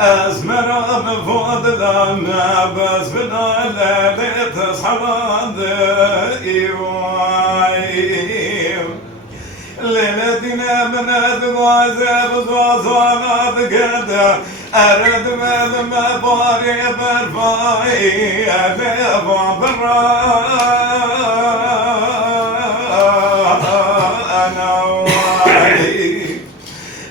أزمر بفضل ما بس بدل تصحى ليلتنا من أدوازب وصانات قدر أرد من مباري برفاي أبا برا أنا وعي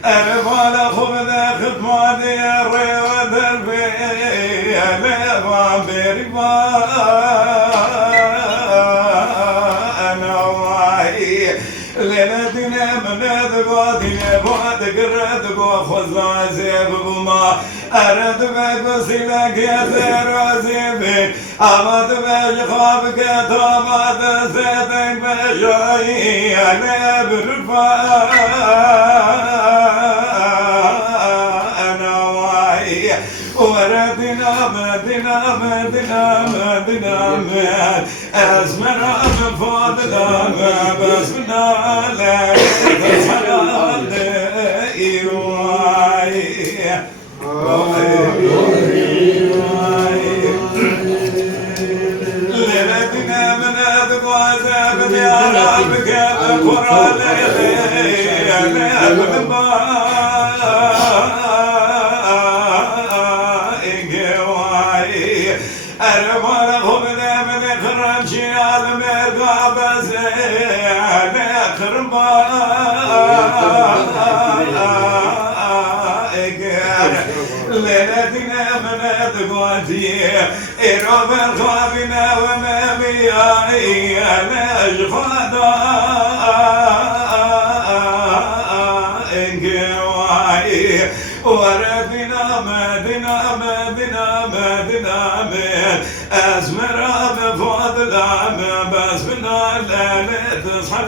أرفع لخبز خدماني الريوة دربي أبا برفا أنا وعي ليلتنا من أدوازنا بعد قرد وخزع زيب بما أرد بقصيلك يا سير زيبي أمد بجخابك طابت سيدك بشعي أنا برفا أنا وعي وردنا مدنا من أزمر بفضل بس منا لا تصحى إيواي ليلتنا من أدقى بدي أرابك بقرى أرمانهم من خرمشي المرقى بزين ليلتنا من أدقوتي إروب الخابنا ومبيعي الأجفادا وردنا مدنا من أزمر بفضل بس من الليل تصحى